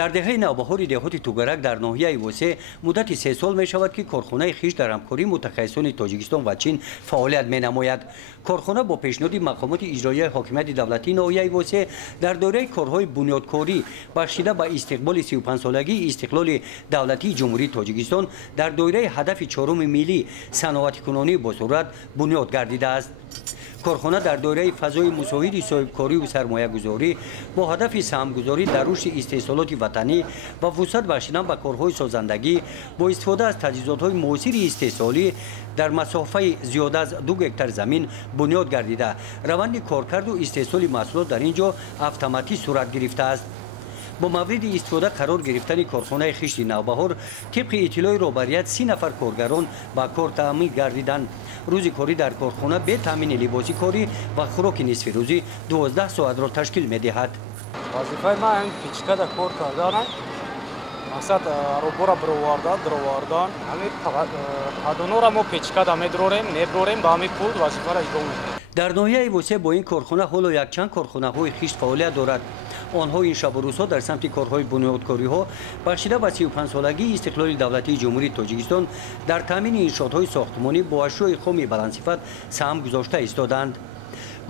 در دهه نوبهار دهات توگرک در ناحیه وسه مدت 3 سال می شود که کارخانه خویش در همکاری متخصصان تاجیکستان و چین فعالیت می نماید. کارخانه با پیشنهاد مقامات اجرایی حاکمیت دولتی ناحیه وسه در دوره کارهای بنیادکاری بخشیده به استقبال 35 سالگی استقلال دولتی جمهوری تاجیکستان در دوره هدف 4 ملی صنعت کنونی با سرعت بنیاد گردیده است. کارخانه در دوره فضای مساعد صاحبکاری و سرمایه گذاری با هدف سهمگذاری در رشد استحصالات وطنی و وسعت بخشیدن به کارهای سازندگی با استفاده از تجهیزات‌های معاصر استحصالی در مسافه زیاد از 2 هکتار زمین بنیاد گردیده. روند کارکرد و استحصال محصولات در اینجا اتوماتیک صورت گرفته است. با مورد استفاده قرار گرفتن کارخانه خشت نوبهار طبق اطلاع رهبریت 30 نفر کارگران به کار تأمین گردیدند. روز کاری در کارخانه به تامین لباس کاری و خوراک نصف روزی 12 ساعت را تشکیل می‌دهد. وظیفه ما این پیچکه در کار کردن مقصد روبورا دروواردن همین پادونو را ما پیچکه در میبروریم با همین پول وظیفه را اجرا می‌کنیم. در ناحیه وسه با این کارخانه حالا یک چند کارخانه‌های خشت فعالیت دارد. آنها این شب و روزها در سمت کارهای بنیادکاری‌ها بخشیده به 35 سالگی استقلال دولتی جمهوری تاجیکستان در تامین انشاءات‌های ساختمانی با اشیاء خام بلندصفت سهم گذاشته ایستادند.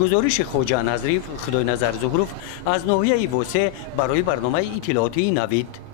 گزارش خواجه نظریف خدای نظر زهروف از ناحیه وسه برای برنامه اطلاعاتی نوید.